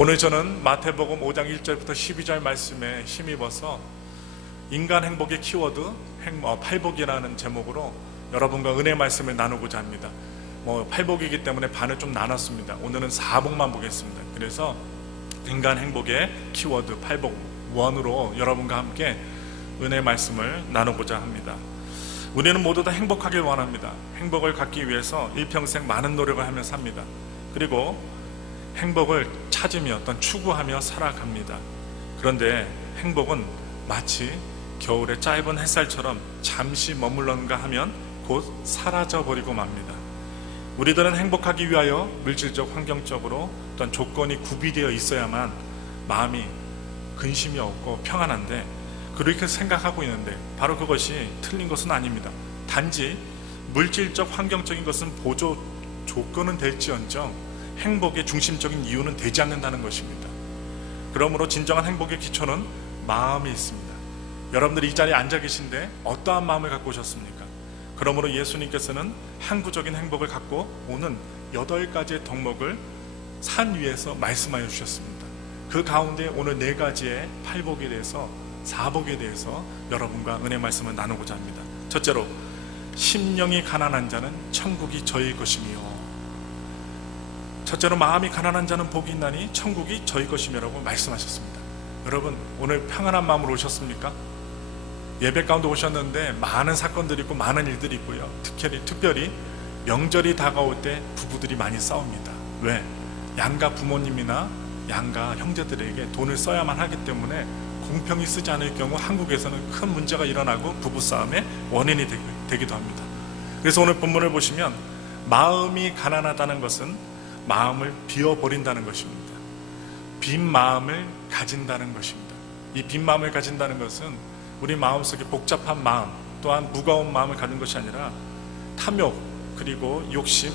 오늘 저는 마태복음 5장 1절부터 12절 말씀에 힘입어서 인간 행복의 키워드 팔복이라는 제목으로 여러분과 은혜 말씀을 나누고자 합니다. 팔복이기 때문에 반을 좀 나눴습니다. 오늘은 사복만 보겠습니다. 그래서 인간 행복의 키워드 팔복 원으로 여러분과 함께 은혜 말씀을 나누고자 합니다. 우리는 모두 다 행복하길 원합니다. 행복을 갖기 위해서 일평생 많은 노력을 하며 삽니다. 그리고 행복을 찾으며 추구하며 살아갑니다. 그런데 행복은 마치 겨울의 짧은 햇살처럼 잠시 머물렀는가 하면 곧 사라져버리고 맙니다. 우리들은 행복하기 위하여 물질적, 환경적으로 어떤 조건이 구비되어 있어야만 마음이 근심이 없고 평안한데, 그렇게 생각하고 있는데 바로 그것이 틀린 것은 아닙니다. 단지 물질적, 환경적인 것은 보조 조건은 될지언정 행복의 중심적인 이유는 되지 않는다는 것입니다. 그러므로 진정한 행복의 기초는 마음이 있습니다. 여러분들이 이 자리에 앉아 계신데 어떠한 마음을 갖고 오셨습니까? 그러므로 예수님께서는 항구적인 행복을 갖고 오는 8가지의 덕목을 산 위에서 말씀하여 주셨습니다. 그 가운데 오늘 4가지의 팔복에 대해서, 사복에 대해서 여러분과 은혜 말씀을 나누고자 합니다. 첫째로, 심령이 가난한 자는 천국이 저희 것이며. 첫째로, 마음이 가난한 자는 복이 있나니 천국이 저희 것이며라고 말씀하셨습니다. 여러분, 오늘 평안한 마음으로 오셨습니까? 예배 가운데 오셨는데 많은 사건들이 있고 많은 일들이 있고요. 특별히 명절이 다가올 때 부부들이 많이 싸웁니다. 왜? 양가 부모님이나 양가 형제들에게 돈을 써야만 하기 때문에 공평히 쓰지 않을 경우 한국에서는 큰 문제가 일어나고 부부싸움의 원인이 되기도 합니다. 그래서 오늘 본문을 보시면 마음이 가난하다는 것은 마음을 비워버린다는 것입니다. 빈 마음을 가진다는 것입니다. 이 빈 마음을 가진다는 것은 우리 마음속에 복잡한 마음, 또한 무거운 마음을 가진 것이 아니라 탐욕, 그리고 욕심,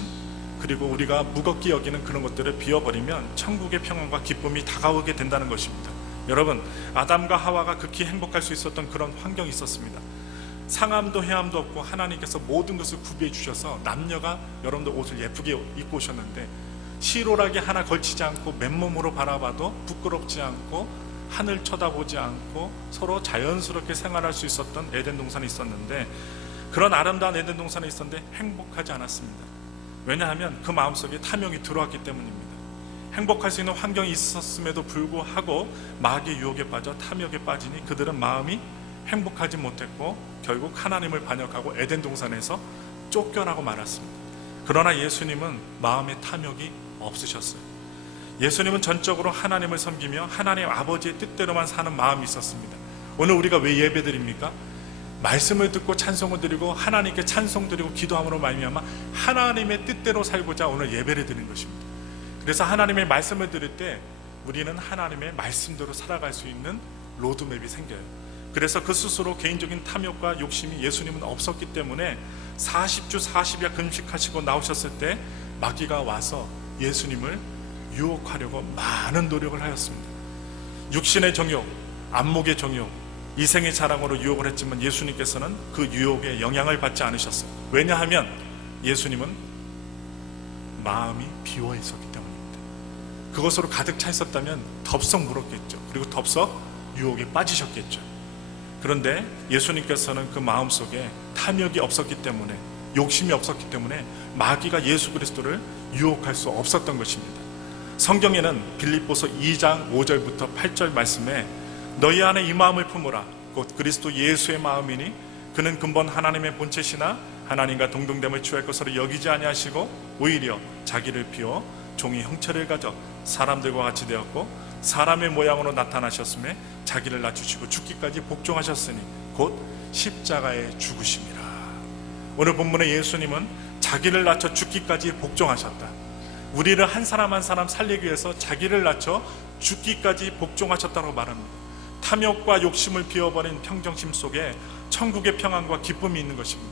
그리고 우리가 무겁게 여기는 그런 것들을 비워버리면 천국의 평안과 기쁨이 다가오게 된다는 것입니다. 여러분, 아담과 하와가 극히 행복할 수 있었던 그런 환경이 있었습니다. 상함도 해함도 없고 하나님께서 모든 것을 구비해 주셔서 남녀가 여러분들 옷을 예쁘게 입고 오셨는데 시로라기 하나 걸치지 않고 맨몸으로 바라봐도 부끄럽지 않고 하늘 쳐다보지 않고 서로 자연스럽게 생활할 수 있었던 에덴 동산이 있었는데, 그런 아름다운 에덴 동산이 있었는데 행복하지 않았습니다. 왜냐하면 그 마음속에 탐욕이 들어왔기 때문입니다. 행복할 수 있는 환경이 있었음에도 불구하고 마귀의 유혹에 빠져 탐욕에 빠지니 그들은 마음이 행복하지 못했고 결국 하나님을 반역하고 에덴 동산에서 쫓겨나고 말았습니다. 그러나 예수님은 마음의 탐욕이 없으셨어요. 예수님은 전적으로 하나님을 섬기며 하나님 아버지의 뜻대로만 사는 마음이 있었습니다. 오늘 우리가 왜 예배드립니까? 말씀을 듣고 찬송을 드리고 하나님께 찬송 드리고 기도함으로 말미암아 하나님의 뜻대로 살고자 오늘 예배를 드리는 것입니다. 그래서 하나님의 말씀을 들을 때 우리는 하나님의 말씀대로 살아갈 수 있는 로드맵이 생겨요. 그래서 그 스스로 개인적인 탐욕과 욕심이 예수님은 없었기 때문에 40주 40야 금식하시고 나오셨을 때 마귀가 와서 예수님을 유혹하려고 많은 노력을 하였습니다. 육신의 정욕, 안목의 정욕, 이생의 자랑으로 유혹을 했지만 예수님께서는 그 유혹에 영향을 받지 않으셨어요. 왜냐하면 예수님은 마음이 비워 있었기 때문입니다. 그것으로 가득 차 있었다면 덥석 물었겠죠. 그리고 덥석 유혹에 빠지셨겠죠. 그런데 예수님께서는 그 마음속에 탐욕이 없었기 때문에, 욕심이 없었기 때문에 마귀가 예수 그리스도를 유혹할 수 없었던 것입니다. 성경에는 빌립보서 2장 5절부터 8절 말씀에 너희 안에 이 마음을 품으라 곧 그리스도 예수의 마음이니 그는 근본 하나님의 본체시나 하나님과 동등됨을 취할 것으로 여기지 아니하시고 오히려 자기를 비워 종의 형체를 가져 사람들과 같이 되었고 사람의 모양으로 나타나셨음에 자기를 낮추시고 죽기까지 복종하셨으니 곧 십자가에 죽으심이라. 오늘 본문의 예수님은 자기를 낮춰 죽기까지 복종하셨다. 우리를 한 사람 한 사람 살리기 위해서 자기를 낮춰 죽기까지 복종하셨다고 말합니다. 탐욕과 욕심을 비워버린 평정심 속에 천국의 평안과 기쁨이 있는 것입니다.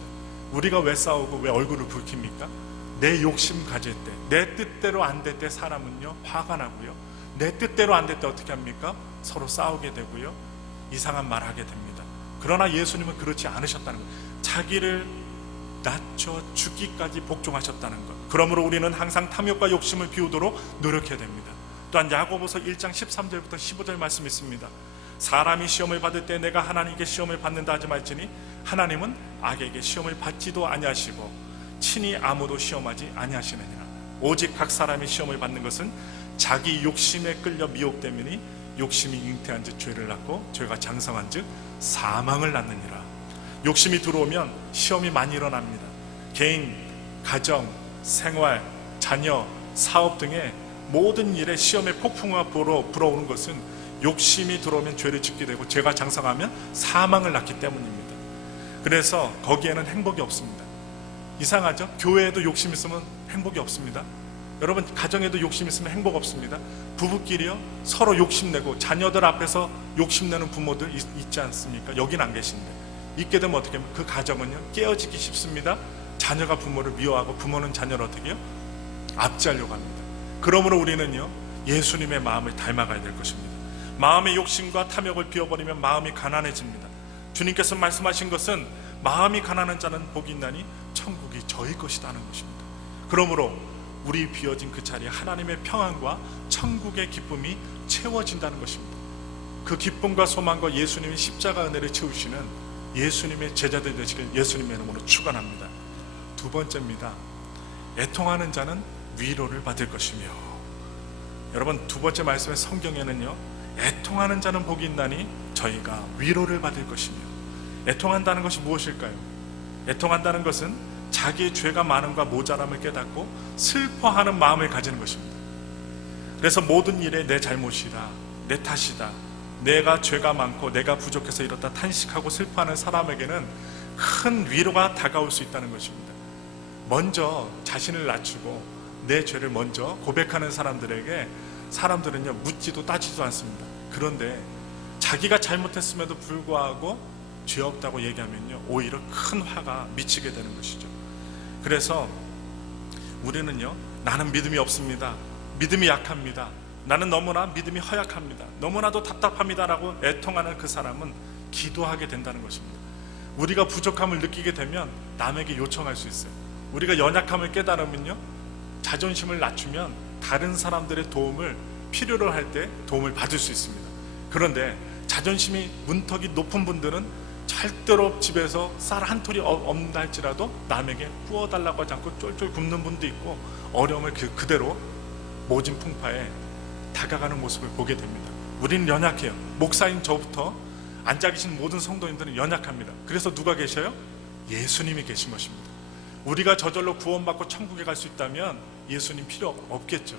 우리가 왜 싸우고 왜 얼굴을 붉힙니까? 내 욕심 가질 때, 내 뜻대로 안 될 때 사람은요 화가 나고요, 내 뜻대로 안 될 때 어떻게 합니까? 서로 싸우게 되고요, 이상한 말 하게 됩니다. 그러나 예수님은 그렇지 않으셨다는 거예요. 자기를 낮춰 죽기까지 복종하셨다는 것. 그러므로 우리는 항상 탐욕과 욕심을 비우도록 노력해야 됩니다. 또한 야고보서 1장 13절부터 15절 말씀이 있습니다. 사람이 시험을 받을 때 내가 하나님께 시험을 받는다 하지 말지니 하나님은 악에게 시험을 받지도 아니하시고 친히 아무도 시험하지 아니하시느니라. 오직 각 사람이 시험을 받는 것은 자기 욕심에 끌려 미혹되미니 욕심이 잉태한 즉 죄를 낳고 죄가 장성한 즉 사망을 낳느니라. 욕심이 들어오면 시험이 많이 일어납니다. 개인, 가정, 생활, 자녀, 사업 등의 모든 일에 시험의 폭풍우가 불어오는 것은 욕심이 들어오면 죄를 짓게 되고 죄가 장성하면 사망을 낳기 때문입니다. 그래서 거기에는 행복이 없습니다. 이상하죠? 교회에도 욕심 있으면 행복이 없습니다. 여러분, 가정에도 욕심 있으면 행복 없습니다. 부부끼리요 서로 욕심내고 자녀들 앞에서 욕심내는 부모들 있지 않습니까? 여긴 안 계신데 있게 되면 어떻게 하면 그 가정은요 깨어지기 쉽습니다. 자녀가 부모를 미워하고 부모는 자녀를 어떻게 해요? 압제하려고 합니다. 그러므로 우리는요 예수님의 마음을 닮아가야 될 것입니다. 마음의 욕심과 탐욕을 비워버리면 마음이 가난해집니다. 주님께서 말씀하신 것은 마음이 가난한 자는 복이 있나니 천국이 저희 것이라는 것입니다. 그러므로 우리 비어진 그 자리에 하나님의 평안과 천국의 기쁨이 채워진다는 것입니다. 그 기쁨과 소망과 예수님의 십자가 은혜를 채우시는 예수님의 제자들 되시길 예수님의 이름으로 축원합니다. 두 번째입니다. 애통하는 자는 위로를 받을 것이며. 여러분, 두 번째 말씀의 성경에는요 애통하는 자는 복이 있나니 저희가 위로를 받을 것이며. 애통한다는 것이 무엇일까요? 애통한다는 것은 자기의 죄가 많음과 모자람을 깨닫고 슬퍼하는 마음을 가지는 것입니다. 그래서 모든 일에 내 잘못이다, 내 탓이다, 내가 죄가 많고 내가 부족해서 이렇다 탄식하고 슬퍼하는 사람에게는 큰 위로가 다가올 수 있다는 것입니다. 먼저 자신을 낮추고 내 죄를 먼저 고백하는 사람들에게 사람들은요 묻지도 따지도 않습니다. 그런데 자기가 잘못했음에도 불구하고 죄 없다고 얘기하면요 오히려 큰 화가 미치게 되는 것이죠. 그래서 우리는요 나는 믿음이 없습니다, 믿음이 약합니다, 나는 너무나 믿음이 허약합니다, 너무나도 답답합니다 라고 애통하는 그 사람은 기도하게 된다는 것입니다. 우리가 부족함을 느끼게 되면 남에게 요청할 수 있어요. 우리가 연약함을 깨달으면요 자존심을 낮추면 다른 사람들의 도움을 필요로 할 때 도움을 받을 수 있습니다. 그런데 자존심이 문턱이 높은 분들은 절대로 집에서 쌀 한 톨이 없다 할지라도 남에게 구워달라고 하지 않고 쫄쫄 굶는 분도 있고 어려움을 그대로 모진 풍파에 다가가는 모습을 보게 됩니다. 우리는 연약해요. 목사인 저부터 앉아 계신 모든 성도님들은 연약합니다. 그래서 누가 계셔요? 예수님이 계신 것입니다. 우리가 저절로 구원받고 천국에 갈 수 있다면 예수님 필요 없겠죠.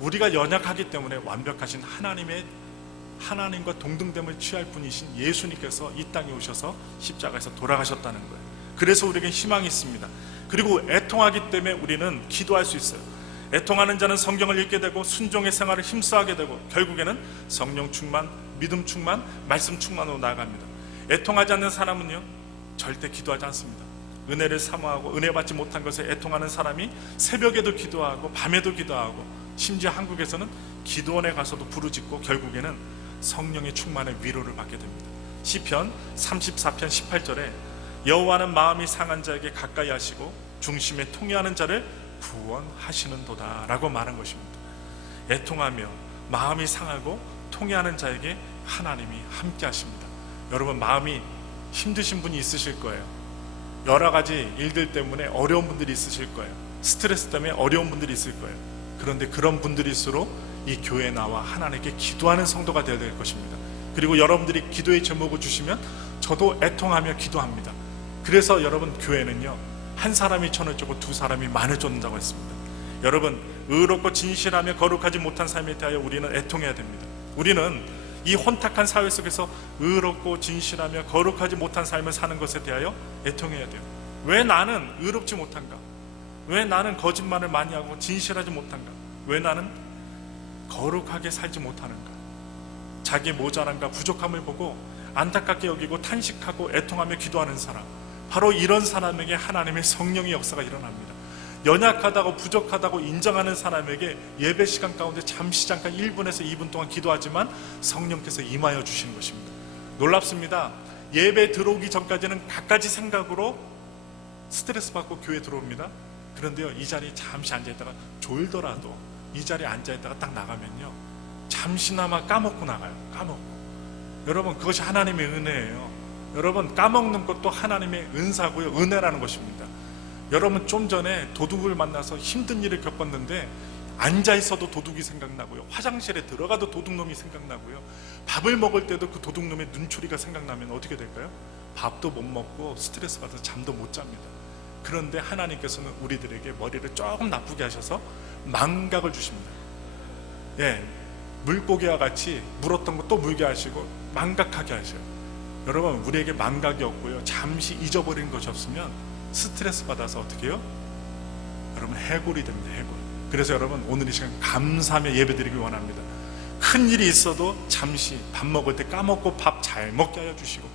우리가 연약하기 때문에 완벽하신 하나님과 동등됨을 취할 분이신 예수님께서 이 땅에 오셔서 십자가에서 돌아가셨다는 거예요. 그래서 우리에게 희망이 있습니다. 그리고 애통하기 때문에 우리는 기도할 수 있어요. 애통하는 자는 성경을 읽게 되고 순종의 생활을 힘써하게 되고 결국에는 성령 충만, 믿음 충만, 말씀 충만으로 나아갑니다. 애통하지 않는 사람은요 절대 기도하지 않습니다. 은혜를 사모하고 은혜 받지 못한 것에 애통하는 사람이 새벽에도 기도하고 밤에도 기도하고 심지어 한국에서는 기도원에 가서도 부르짖고 결국에는 성령의 충만의 위로를 받게 됩니다. 시편 34편 18절에 여호와는 마음이 상한 자에게 가까이 하시고 중심에 통회하는 자를 구원하시는도다 라고 말한 것입니다. 애통하며 마음이 상하고 통회하는 자에게 하나님이 함께 하십니다. 여러분, 마음이 힘드신 분이 있으실 거예요. 여러 가지 일들 때문에 어려운 분들이 있으실 거예요. 스트레스 때문에 어려운 분들이 있을 거예요. 그런데 그런 분들일수록 이 교회에 나와 하나님께 기도하는 성도가 되어야 될 것입니다. 그리고 여러분들이 기도의 제목을 주시면 저도 애통하며 기도합니다. 그래서 여러분, 교회는요 한 사람이 천을 쫓고 두 사람이 만을 쫓는다고 했습니다. 여러분, 의롭고 진실하며 거룩하지 못한 삶에 대하여 우리는 애통해야 됩니다. 우리는 이 혼탁한 사회 속에서 의롭고 진실하며 거룩하지 못한 삶을 사는 것에 대하여 애통해야 돼요. 왜 나는 의롭지 못한가? 왜 나는 거짓말을 많이 하고 진실하지 못한가? 왜 나는 거룩하게 살지 못하는가? 자기 모자람과 부족함을 보고 안타깝게 여기고 탄식하고 애통하며 기도하는 사람, 바로 이런 사람에게 하나님의 성령의 역사가 일어납니다. 연약하다고 부족하다고 인정하는 사람에게 예배 시간 가운데 잠시 잠깐 1분에서 2분 동안 기도하지만 성령께서 임하여 주시는 것입니다. 놀랍습니다. 예배 들어오기 전까지는 갖가지 생각으로 스트레스 받고 교회에 들어옵니다. 그런데요 이 자리에 잠시 앉아있다가 졸더라도 이 자리에 앉아있다가 딱 나가면요 잠시나마 까먹고 나가요. 까먹고. 여러분, 그것이 하나님의 은혜예요. 여러분, 까먹는 것도 하나님의 은사고요, 은혜라는 것입니다. 여러분, 좀 전에 도둑을 만나서 힘든 일을 겪었는데 앉아있어도 도둑이 생각나고요, 화장실에 들어가도 도둑놈이 생각나고요, 밥을 먹을 때도 그 도둑놈의 눈초리가 생각나면 어떻게 될까요? 밥도 못 먹고 스트레스 받아서 잠도 못 잡니다. 그런데 하나님께서는 우리들에게 머리를 조금 나쁘게 하셔서 망각을 주십니다. 예, 물고기와 같이 물었던 거 또 물게 하시고 망각하게 하셔요. 여러분, 우리에게 망각이 없고요, 잠시 잊어버린 것이 없으면 스트레스 받아서 어떻게 해요? 여러분, 해골이 됩니다. 해골. 그래서 여러분, 오늘 이 시간 감사하며 예배드리기 원합니다. 큰 일이 있어도 잠시 밥 먹을 때 까먹고 밥 잘 먹게 하여 주시고,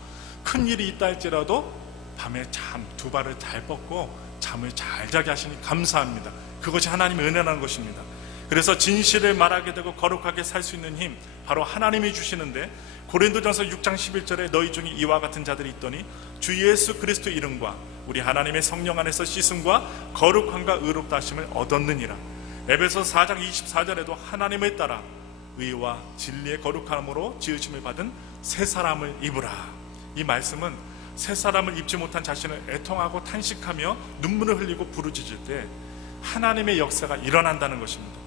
큰 일이 있다 할지라도 밤에 잠 두 발을 잘 뻗고 잠을 잘 자게 하시니 감사합니다. 그것이 하나님의 은혜라는 것입니다. 그래서 진실을 말하게 되고 거룩하게 살 수 있는 힘, 바로 하나님이 주시는데, 고린도전서 6장 11절에 너희 중에 이와 같은 자들이 있더니 주 예수 그리스도 이름과 우리 하나님의 성령 안에서 씻음과 거룩함과 의롭다 하심을 얻었느니라. 에베소서 4장 24절에도 하나님을 따라 의와 진리의 거룩함으로 지으심을 받은 새 사람을 입으라. 이 말씀은 새 사람을 입지 못한 자신을 애통하고 탄식하며 눈물을 흘리고 부르짖을 때 하나님의 역사가 일어난다는 것입니다.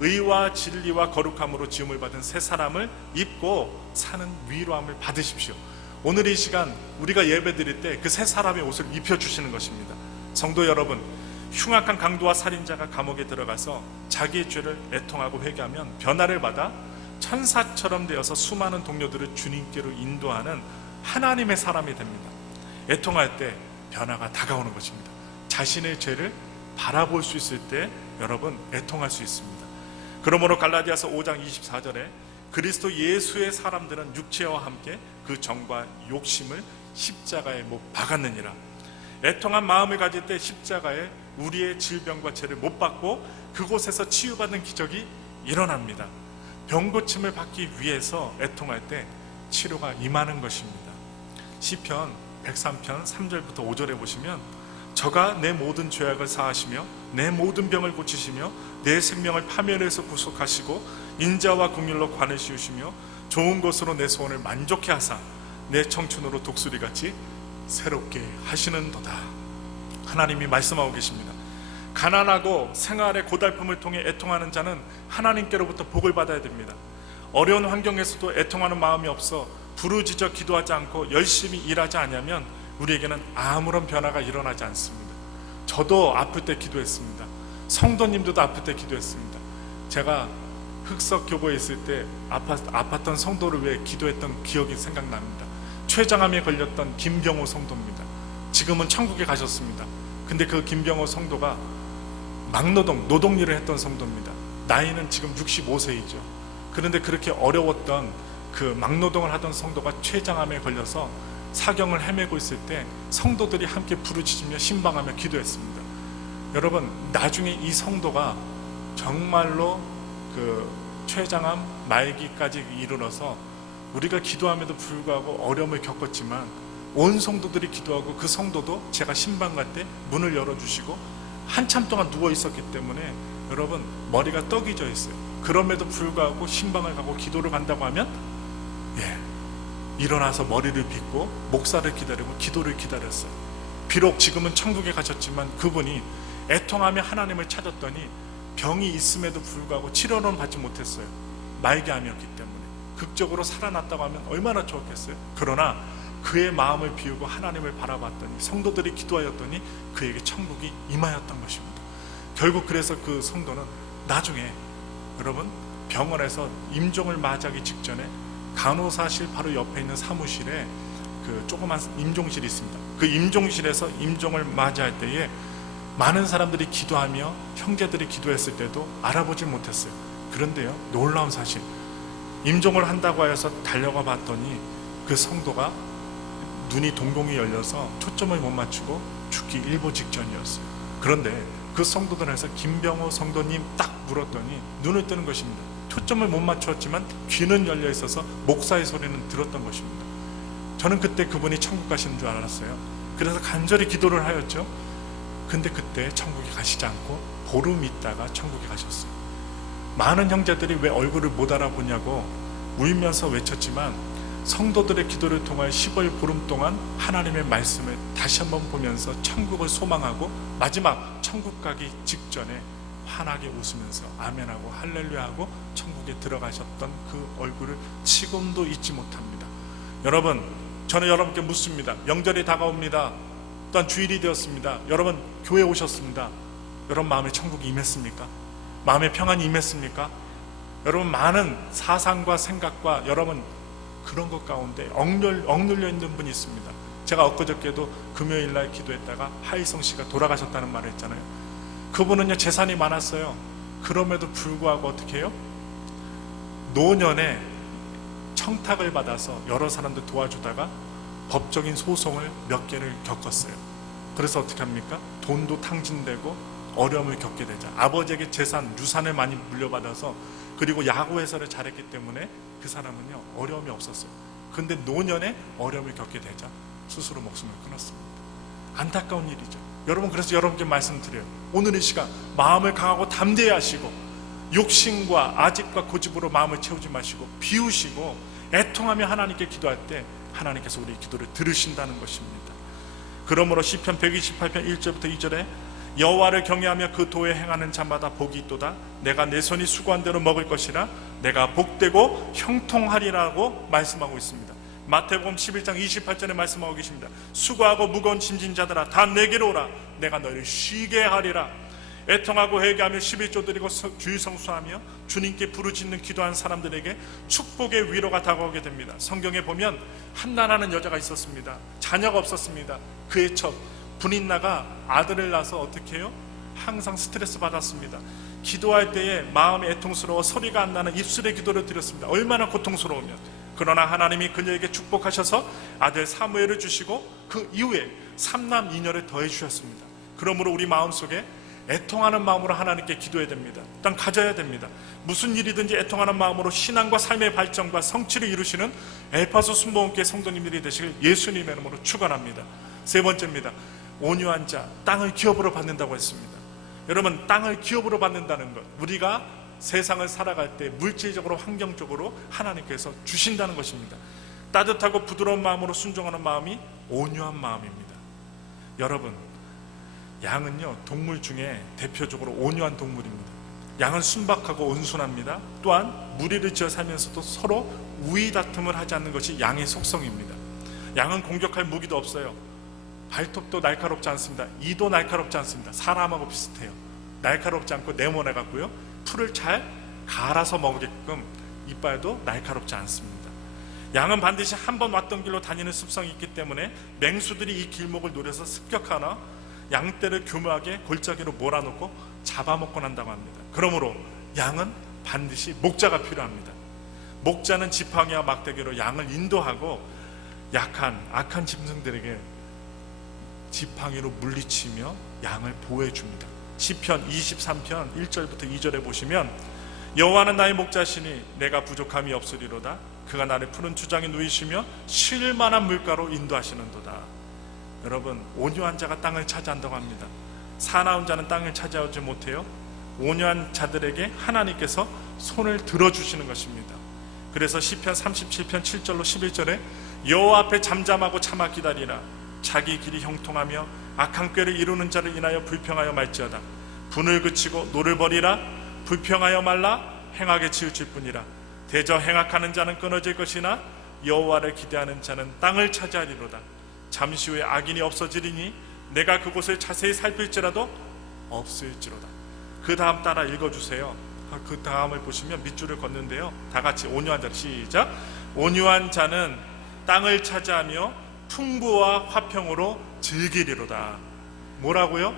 의와 진리와 거룩함으로 지음을 받은 새 사람을 입고 사는 위로함을 받으십시오. 오늘 이 시간 우리가 예배 드릴 때 그 새 사람의 옷을 입혀주시는 것입니다. 성도 여러분, 흉악한 강도와 살인자가 감옥에 들어가서 자기의 죄를 애통하고 회개하면 변화를 받아 천사처럼 되어서 수많은 동료들을 주님께로 인도하는 하나님의 사람이 됩니다. 애통할 때 변화가 다가오는 것입니다. 자신의 죄를 바라볼 수 있을 때 여러분, 애통할 수 있습니다. 그러므로 갈라디아서 5장 24절에 그리스도 예수의 사람들은 육체와 함께 그 정과 욕심을 십자가에 못 박았느니라. 애통한 마음을 가질 때 십자가에 우리의 질병과 죄를 못 받고 그곳에서 치유받는 기적이 일어납니다. 병고침을 받기 위해서 애통할 때 치료가 임하는 것입니다. 시편 103편 3절부터 5절에 보시면 저가 내 모든 죄악을 사하시며 내 모든 병을 고치시며 내 생명을 파멸에서 구속하시고 인자와 긍휼로 관을 씌우시며 좋은 것으로 내 소원을 만족해 하사 내 청춘으로 독수리같이 새롭게 하시는도다. 하나님이 말씀하고 계십니다. 가난하고 생활의 고달픔을 통해 애통하는 자는 하나님께로부터 복을 받아야 됩니다. 어려운 환경에서도 애통하는 마음이 없어 부르짖어 기도하지 않고 열심히 일하지 않으면 우리에게는 아무런 변화가 일어나지 않습니다. 저도 아플 때 기도했습니다. 성도님들도 아플 때 기도했습니다. 제가 흑석 교보에 있을 때 아팠던 성도를 위해 기도했던 기억이 생각납니다. 췌장암에 걸렸던 김병호 성도입니다. 지금은 천국에 가셨습니다. 근데 그 김병호 성도가 막노동, 노동일을 했던 성도입니다. 나이는 지금 65세이죠. 그런데 그렇게 어려웠던 그 막노동을 하던 성도가 췌장암에 걸려서 사경을 헤매고 있을 때 성도들이 함께 부르짖으며 신방하며 기도했습니다. 여러분, 나중에 이 성도가 정말로 그 췌장암 말기까지 이르러서 우리가 기도함에도 불구하고 어려움을 겪었지만 온 성도들이 기도하고 그 성도도 제가 신방 갈 때 문을 열어주시고 한참 동안 누워 있었기 때문에 여러분, 머리가 떡이 져 있어요. 그럼에도 불구하고 신방을 가고 기도를 간다고 하면 일어나서 머리를 빗고 목사를 기다리고 기도를 기다렸어요. 비록 지금은 천국에 가셨지만 그분이 애통하며 하나님을 찾았더니 병이 있음에도 불구하고 치료는 받지 못했어요. 말기암이었기 때문에. 극적으로 살아났다고 하면 얼마나 좋았겠어요. 그러나 그의 마음을 비우고 하나님을 바라봤더니 성도들이 기도하였더니 그에게 천국이 임하였던 것입니다. 결국 그래서 그 성도는 나중에 여러분, 병원에서 임종을 맞이하기 직전에 간호사실 바로 옆에 있는 사무실에 그 조그만 임종실이 있습니다. 그 임종실에서 임종을 맞이할 때에 많은 사람들이 기도하며 형제들이 기도했을 때도 알아보지 못했어요. 그런데요, 놀라운 사실, 임종을 한다고 하여서 달려가 봤더니 그 성도가 눈이 동공이 열려서 초점을 못 맞추고 죽기 일보 직전이었어요. 그런데 그 성도들에서 김병호 성도님 딱 물었더니 눈을 뜨는 것입니다. 초점을 못 맞추었지만 귀는 열려 있어서 목사의 소리는 들었던 것입니다. 저는 그때 그분이 천국 가시는 줄 알았어요. 그래서 간절히 기도를 하였죠. 근데 그때 천국에 가시지 않고 보름 있다가 천국에 가셨어요. 많은 형제들이 왜 얼굴을 못 알아보냐고 울면서 외쳤지만 성도들의 기도를 통하여 10월 보름 동안 하나님의 말씀을 다시 한번 보면서 천국을 소망하고 마지막 천국 가기 직전에 환하게 웃으면서 아멘하고 할렐루야하고 천국에 들어가셨던 그 얼굴을 지금도 잊지 못합니다. 여러분, 저는 여러분께 묻습니다. 명절이 다가옵니다. 또한 주일이 되었습니다. 여러분 교회 오셨습니다. 여러분 마음에 천국이 임했습니까? 마음에 평안이 임했습니까? 여러분 많은 사상과 생각과 여러분 그런 것 가운데 억눌려 있는 분이 있습니다. 제가 엊그저께도 금요일날 기도했다가 하일성 씨가 돌아가셨다는 말을 했잖아요. 그분은요 재산이 많았어요. 그럼에도 불구하고 어떻게 해요? 노년에 청탁을 받아서 여러 사람들 도와주다가 법적인 소송을 몇 개를 겪었어요. 그래서 어떻게 합니까? 돈도 탕진되고 어려움을 겪게 되자 아버지에게 유산을 많이 물려받아서 그리고 야구 해설을 잘했기 때문에 그 사람은요 어려움이 없었어요. 근데 노년에 어려움을 겪게 되자 스스로 목숨을 끊었습니다. 안타까운 일이죠. 여러분, 그래서 여러분께 말씀드려요. 오늘 이 시간 마음을 강하고 담대히 하시고 욕심과 아집과 고집으로 마음을 채우지 마시고 비우시고 애통하며 하나님께 기도할 때 하나님께서 우리 기도를 들으신다는 것입니다. 그러므로 시편 128편 1절부터 2절에 여호와를 경외하며 그 도에 행하는 자마다 복이 있도다. 내가 내 손이 수고한 대로 먹을 것이라. 내가 복되고 형통하리라고 말씀하고 있습니다. 마태복음 11장 28절에 말씀하고 계십니다. 수고하고 무거운 짐진 자들아 다 내게로 오라. 내가 너희를 쉬게 하리라. 애통하고 회개하며 11조 드리고 주일 성수하며 주님께 부르짖는 기도한 사람들에게 축복의 위로가 다가오게 됩니다. 성경에 보면 한나라는 여자가 있었습니다. 자녀가 없었습니다. 그의 첩 분인나가 아들을 낳아서 어떻게 해요? 항상 스트레스 받았습니다. 기도할 때에 마음이 애통스러워 소리가 안 나는 입술의 기도를 드렸습니다. 얼마나 고통스러우면. 그러나 하나님이 그녀에게 축복하셔서 아들 사무엘을 주시고 그 이후에 3남 2녀를 더해 주셨습니다. 그러므로 우리 마음속에 애통하는 마음으로 하나님께 기도해야 됩니다. 일단 가져야 됩니다. 무슨 일이든지 애통하는 마음으로 신앙과 삶의 발전과 성취를 이루시는 엘파소 순복음교회 성도님들이 되시길 예수님의 이름으로 축원합니다. 세 번째입니다. 온유한 자, 땅을 기업으로 받는다고 했습니다. 여러분, 땅을 기업으로 받는다는 것, 우리가 세상을 살아갈 때 물질적으로 환경적으로 하나님께서 주신다는 것입니다. 따뜻하고 부드러운 마음으로 순종하는 마음이 온유한 마음입니다. 여러분, 양은요 동물 중에 대표적으로 온유한 동물입니다. 양은 순박하고 온순합니다. 또한 무리를 지어 살면서도 서로 우위 다툼을 하지 않는 것이 양의 속성입니다. 양은 공격할 무기도 없어요. 발톱도 날카롭지 않습니다. 이도 날카롭지 않습니다. 사람하고 비슷해요. 날카롭지 않고 네모내 갖고요 풀을 잘 갈아서 먹게끔 이빨도 날카롭지 않습니다. 양은 반드시 한 번 왔던 길로 다니는 습성이 있기 때문에 맹수들이 이 길목을 노려서 습격하나 양떼를 교묘하게 골짜기로 몰아놓고 잡아먹곤 한다고 합니다. 그러므로 양은 반드시 목자가 필요합니다. 목자는 지팡이와 막대기로 양을 인도하고 악한 짐승들에게 지팡이로 물리치며 양을 보호해 줍니다. 시편 23편 1절부터 2절에 보시면 여호와는 나의 목자시니 내가 부족함이 없으리로다. 그가 나를 푸른 주장에 누이시며 쉴 만한 물가로 인도하시는도다. 여러분, 온유한 자가 땅을 차지한다고 합니다. 사나운 자는 땅을 차지하지 못해요. 온유한 자들에게 하나님께서 손을 들어주시는 것입니다. 그래서 시편 37편 7절로 11절에 여호와 앞에 잠잠하고 참아 기다리라. 자기 길이 형통하며 악한 꾀를 이루는 자를 인하여 불평하여 말지어다. 분을 그치고 노를 버리라. 불평하여 말라. 행하게 치우칠 뿐이라. 대저 행악하는 자는 끊어질 것이나 여호와를 기대하는 자는 땅을 차지하리로다. 잠시 후에 악인이 없어지리니 내가 그곳을 자세히 살필지라도 없을지로다. 그 다음 따라 읽어주세요. 그 다음을 보시면 밑줄을 걷는데요, 다 같이 온유한 자, 시작. 온유한 자는 땅을 차지하며 풍부와 화평으로 즐기리로다. 뭐라고요?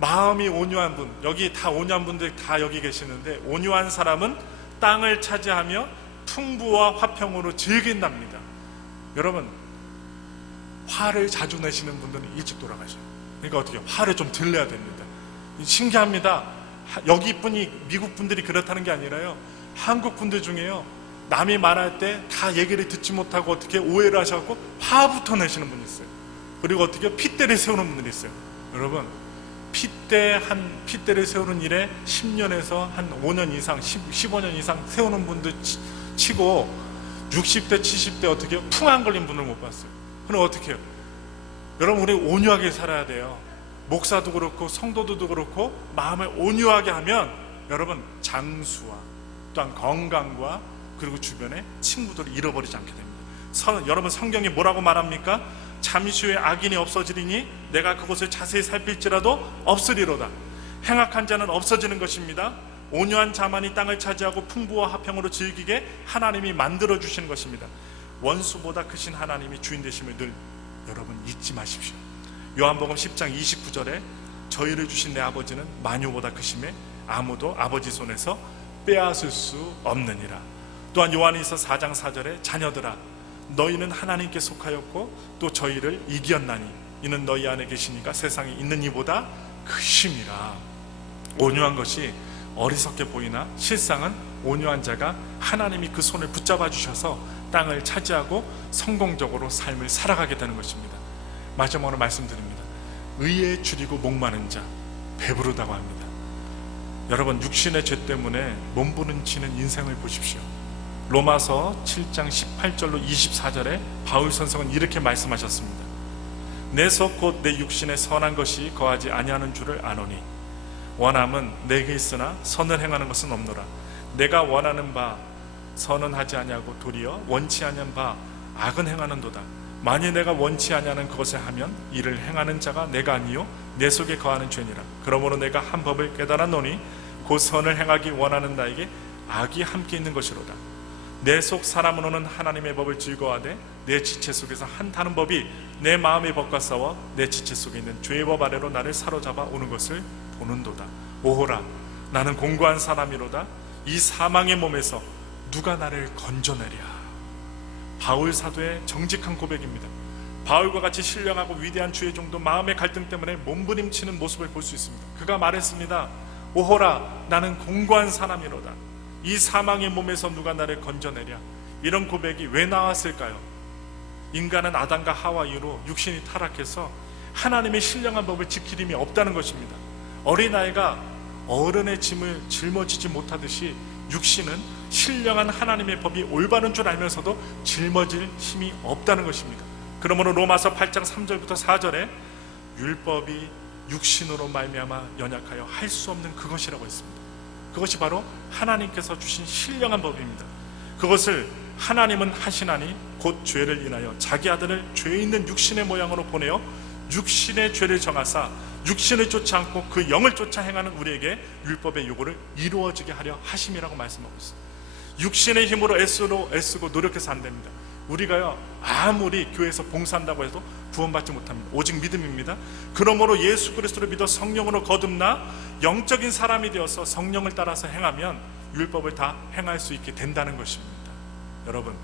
마음이 온유한 분, 여기 다 온유한 분들 다 여기 계시는데 온유한 사람은 땅을 차지하며 풍부와 화평으로 즐긴답니다. 여러분, 화를 자주 내시는 분들은 일찍 돌아가셔요. 그러니까 어떻게 해요? 화를 좀 덜 내야 됩니다. 신기합니다. 여기 분이 미국 분들이 그렇다는 게 아니라요, 한국 분들 중에요 남이 말할 때 다 얘기를 듣지 못하고 어떻게 오해를 하셔서 화부터 내시는 분이 있어요. 그리고 어떻게 핏대를 세우는 분들이 있어요. 여러분, 핏대를 세우는 일에 10년에서 한 5년 이상, 15년 이상 세우는 분들 치고 60대, 70대 어떻게 해요? 풍 안 걸린 분을 못 봤어요. 그럼 어떻게 해요? 여러분, 우리 온유하게 살아야 돼요. 목사도 그렇고 성도들도 그렇고 마음을 온유하게 하면 여러분, 장수와 또한 건강과 그리고 주변에 친구들을 잃어버리지 않게 됩니다. 여러분, 성경이 뭐라고 말합니까? 잠시 후에 악인이 없어지리니 내가 그것을 자세히 살필지라도 없으리로다. 행악한 자는 없어지는 것입니다. 온유한 자만이 땅을 차지하고 풍부와 화평으로 즐기게 하나님이 만들어 주시는 것입니다. 원수보다 크신 하나님이 주인 되심을 늘 여러분 잊지 마십시오. 요한복음 10장 29절에 저희를 주신 내 아버지는 만유보다 크심에 아무도 아버지 손에서 빼앗을 수 없느니라. 또한 요한일서 4장 4절에 자녀들아 너희는 하나님께 속하였고 또 저희를 이기었나니 이는 너희 안에 계시니까 세상에 있는 이보다 크심이라. 온유한 것이 어리석게 보이나 실상은 온유한 자가 하나님이 그 손을 붙잡아 주셔서 땅을 차지하고 성공적으로 삶을 살아가게 되는 것입니다. 마지막으로 말씀드립니다. 의에 줄이고 목마른 자 배부르다고 합니다. 여러분, 육신의 죄 때문에 몸부림치는 인생을 보십시오. 로마서 7장 18절로 24절에 바울 선생은 이렇게 말씀하셨습니다. 내 속 곧 내 육신에 선한 것이 거하지 아니하는 줄을 아노니 원함은 내게 있으나 선을 행하는 것은 없노라. 내가 원하는 바 선은 하지 아니하고 도리어 원치 아니한 바 악은 행하는도다. 만일 내가 원치 아니하는 그것을 하면 이를 행하는 자가 내가 아니요 내 속에 거하는 죄니라. 그러므로 내가 한 법을 깨달았노니 곧 선을 행하기 원하는 나에게 악이 함께 있는 것이로다. 내 속 사람으로는 하나님의 법을 즐거워하되 내 지체 속에서 한타는 법이 내 마음의 법과 싸워 내 지체 속에 있는 죄의 법 아래로 나를 사로잡아 오는 것을 보는도다. 오호라, 나는 공고한 사람이로다. 이 사망의 몸에서 누가 나를 건져내랴. 바울 사도의 정직한 고백입니다. 바울과 같이 신령하고 위대한 주의 종도 마음의 갈등 때문에 몸부림치는 모습을 볼 수 있습니다. 그가 말했습니다. 오호라, 나는 공고한 사람이로다. 이 사망의 몸에서 누가 나를 건져내랴. 이런 고백이 왜 나왔을까요? 인간은 아담과 하와 이후로 육신이 타락해서 하나님의 신령한 법을 지킬 힘이 없다는 것입니다. 어린아이가 어른의 짐을 짊어지지 못하듯이 육신은 신령한 하나님의 법이 올바른 줄 알면서도 짊어질 힘이 없다는 것입니다. 그러므로 로마서 8장 3절부터 4절에 율법이 육신으로 말미암아 연약하여 할 수 없는 그것이라고 했습니다. 그것이 바로 하나님께서 주신 신령한 법입니다. 그것을 하나님은 하시나니 곧 죄를 인하여 자기 아들을 죄 있는 육신의 모양으로 보내어 육신의 죄를 정하사 육신을 쫓지 않고 그 영을 쫓아 행하는 우리에게 율법의 요구를 이루어지게 하려 하심이라고 말씀하고 있습니다. 육신의 힘으로 애쓰고 노력해서 안 됩니다. 우리가요 아무리 교회에서 봉사한다고 해도 구원받지 못합니다. 오직 믿음입니다. 그러므로 예수 그리스도를 믿어 성령으로 거듭나 영적인 사람이 되어서 성령을 따라서 행하면 율법을 다 행할 수 있게 된다는 것입니다. 여러분,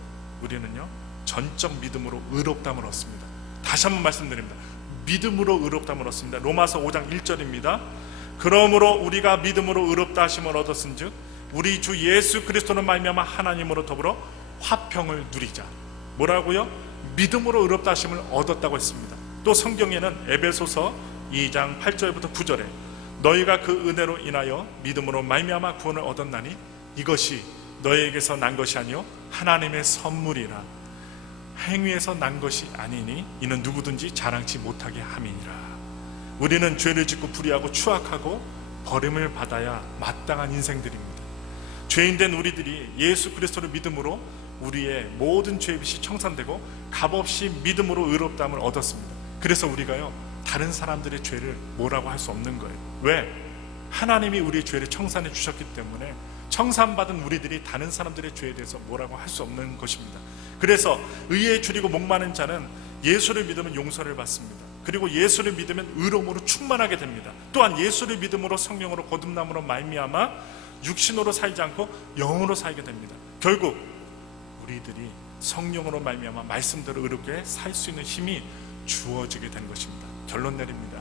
우리는요 전적 믿음으로 의롭다함을 얻습니다. 다시 한번 말씀드립니다. 믿음으로 의롭다함을 얻습니다. 로마서 5장 1절입니다. 그러므로 우리가 믿음으로 의롭다 하심을 얻었은즉 우리 주 예수 그리스도는 말미암아 하나님으로 더불어 화평을 누리자. 뭐라고요? 믿음으로 의롭다 하심을 얻었다고 했습니다. 또 성경에는 에베소서 2장 8절부터 9절에 너희가 그 은혜로 인하여 믿음으로 말미암아 구원을 얻었나니 이것이 너희에게서 난 것이 아니요 하나님의 선물이라. 행위에서 난 것이 아니니 이는 누구든지 자랑치 못하게 함이니라. 우리는 죄를 짓고 불의하고 추악하고 버림을 받아야 마땅한 인생들입니다. 죄인된 우리들이 예수 그리스도를 믿음으로 우리의 모든 죄빚이 청산되고 값없이 믿음으로 의롭다함을 얻었습니다. 그래서 우리가요 다른 사람들의 죄를 뭐라고 할 수 없는 거예요. 왜? 하나님이 우리의 죄를 청산해 주셨기 때문에 청산받은 우리들이 다른 사람들의 죄에 대해서 뭐라고 할 수 없는 것입니다. 그래서 의에 줄이고 목마른 자는 예수를 믿으면 용서를 받습니다. 그리고 예수를 믿으면 의로움으로 충만하게 됩니다. 또한 예수를 믿음으로 성령으로 거듭남으로 말미암아 육신으로 살지 않고 영으로 살게 됩니다. 결국 우리들이 성령으로 말미암아 말씀대로 의롭게 살 수 있는 힘이 주어지게 된 것입니다. 결론 내립니다.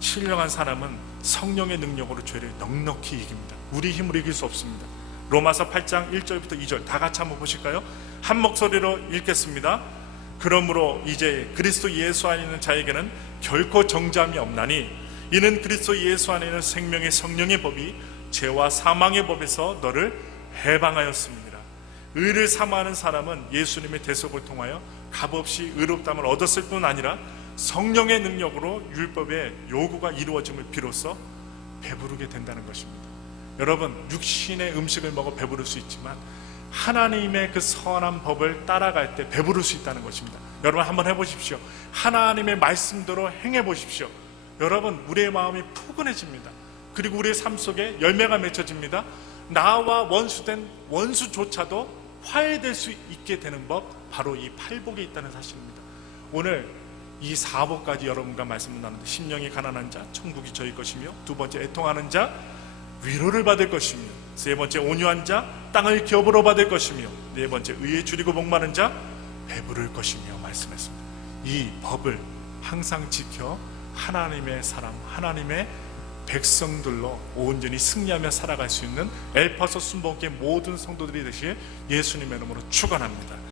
신령한 사람은 성령의 능력으로 죄를 넉넉히 이깁니다. 우리 힘으로 이길 수 없습니다. 로마서 8장 1절부터 2절 다 같이 한번 보실까요? 한 목소리로 읽겠습니다. 그러므로 이제 그리스도 예수 안에 있는 자에게는 결코 정죄함이 없나니 이는 그리스도 예수 안에 있는 생명의 성령의 법이 죄와 사망의 법에서 너를 해방하였습니다. 의를 사모하는 사람은 예수님의 대속을 통하여 값없이 의롭다함을 얻었을 뿐 아니라 성령의 능력으로 율법의 요구가 이루어짐을 비로소 배부르게 된다는 것입니다. 여러분, 육신의 음식을 먹어 배부를 수 있지만 하나님의 그 선한 법을 따라갈 때 배부를 수 있다는 것입니다. 여러분 한번 해보십시오. 하나님의 말씀대로 행해보십시오. 여러분, 우리의 마음이 포근해집니다. 그리고 우리의 삶 속에 열매가 맺혀집니다. 나와 원수된 원수조차도 화해될 수 있게 되는 법, 바로 이 팔복에 있다는 사실입니다. 오늘 이 4복까지 여러분과 말씀을 나누는데, 심령이 가난한 자 천국이 저희 것이며, 두 번째 애통하는 자 위로를 받을 것이며, 세 번째 온유한 자 땅을 기업으로 받을 것이며, 네 번째 의에 줄이고 목마른 자 배부를 것이며 말씀했습니다. 이 법을 항상 지켜 하나님의 사람, 하나님의 백성들로 온전히 승리하며 살아갈 수 있는 엘파소 순복음교회 모든 성도들이 되시길 예수님의 이름으로 축원합니다.